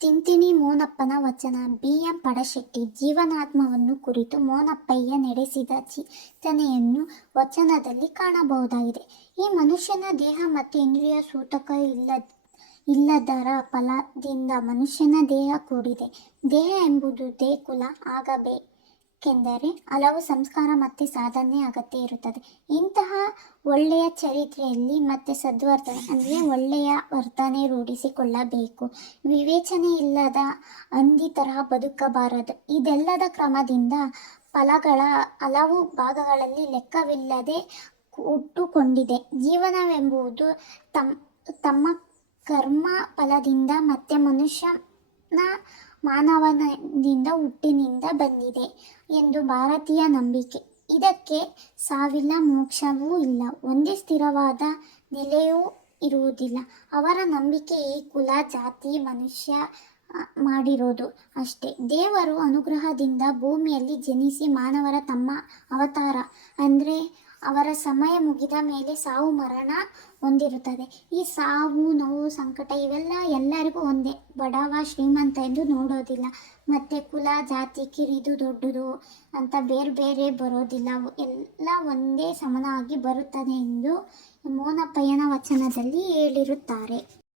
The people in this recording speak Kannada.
ತಿಂತಿಣಿ ಮೋನಪ್ಪನ ವಚನ. ಬಿ ಎಂ ಪಡಶೆಟ್ಟಿ ಜೀವನಾತ್ಮವನ್ನು ಕುರಿತು ಮೋನಪ್ಪಯ್ಯ ನಡೆಸಿದ ಚಿಂತನೆಯನ್ನು ವಚನದಲ್ಲಿ ಕಾಣಬಹುದಾಗಿದೆ. ಈ ಮನುಷ್ಯನ ದೇಹ ಮತ್ತು ಇಂದ್ರಿಯ ಸೂತಕ ಇಲ್ಲ ಇಲ್ಲದರ ಫಲದಿಂದ ಮನುಷ್ಯನ ದೇಹ ಕೂಡಿದೆ. ದೇಹ ಎಂಬುದು ದೇಕುಲ ಆಗಬೇಕೆಂದರೆ ಹಲವು ಸಂಸ್ಕಾರ ಮತ್ತು ಸಾಧನೆ ಅಗತ್ಯ ಇರುತ್ತದೆ. ಇಂತಹ ಒಳ್ಳೆಯ ಚರಿತ್ರೆಯಲ್ಲಿ ಮತ್ತು ಸದ್ವರ್ತನೆ, ಅಂದರೆ ಒಳ್ಳೆಯ ವರ್ತನೆ ರೂಢಿಸಿಕೊಳ್ಳಬೇಕು. ವಿವೇಚನೆ ಇಲ್ಲದ ಅಂದಿ ತರಹ ಬದುಕಬಾರದು. ಇದೆಲ್ಲದ ಕ್ರಮದಿಂದ ಫಲಗಳ, ಹಲವು ಭಾಗಗಳಲ್ಲಿ ಲೆಕ್ಕವಿಲ್ಲದೆ ಹುಟ್ಟುಕೊಂಡಿದೆ. ಜೀವನವೆಂಬುದು ತಮ್ಮ ತಮ್ಮ ಕರ್ಮ ಫಲದಿಂದ ಮತ್ತೆ ಮನುಷ್ಯನ ಮಾನವನದಿಂದ ಹುಟ್ಟಿನಿಂದ ಬಂದಿದೆ ಎಂದು ಭಾರತೀಯ ನಂಬಿಕೆ. ಇದಕ್ಕೆ ಸಾವಿಲ್ಲ ಮೋಕ್ಷವೂ ಇಲ್ಲ. ಒಂದೇ ಸ್ಥಿರವಾದ ನೆಲೆಯೂ ಇರುವುದಿಲ್ಲ. ಅವರ ನಂಬಿಕೆ ಈ ಕುಲ, ಜಾತಿ, ಮನುಷ್ಯ ಮಾಡಿರೋದು ಅಷ್ಟೇ. ದೇವರು ಅನುಗ್ರಹದಿಂದ ಭೂಮಿಯಲ್ಲಿ ಜನಿಸಿ ಮಾನವರ ತಮ್ಮ ಅವತಾರ. ಅಂದರೆ ಅವರ ಸಮಯ ಮುಗಿದ ಮೇಲೆ ಸಾವು ಮರಣ ಹೊಂದಿರುತ್ತದೆ. ಈ ಸಾವು, ನೋವು, ಸಂಕಟ ಇವೆಲ್ಲ ಎಲ್ಲರಿಗೂ ಒಂದೇ. ಬಡವ, ಶ್ರೀಮಂತ ಎಂದು ನೋಡೋದಿಲ್ಲ. ಮತ್ತು ಕುಲ, ಜಾತಿ, ಕಿರಿದು, ದೊಡ್ಡದು ಅಂತ ಬೇರೆ ಬೇರೆ ಬರೋದಿಲ್ಲ. ಎಲ್ಲ ಒಂದೇ ಸಮನಾಗಿ ಬರುತ್ತದೆ ಎಂದು ಮೋನಪ್ಪಯ್ಯನ ವಚನದಲ್ಲಿ ಹೇಳಿರುತ್ತಾರೆ.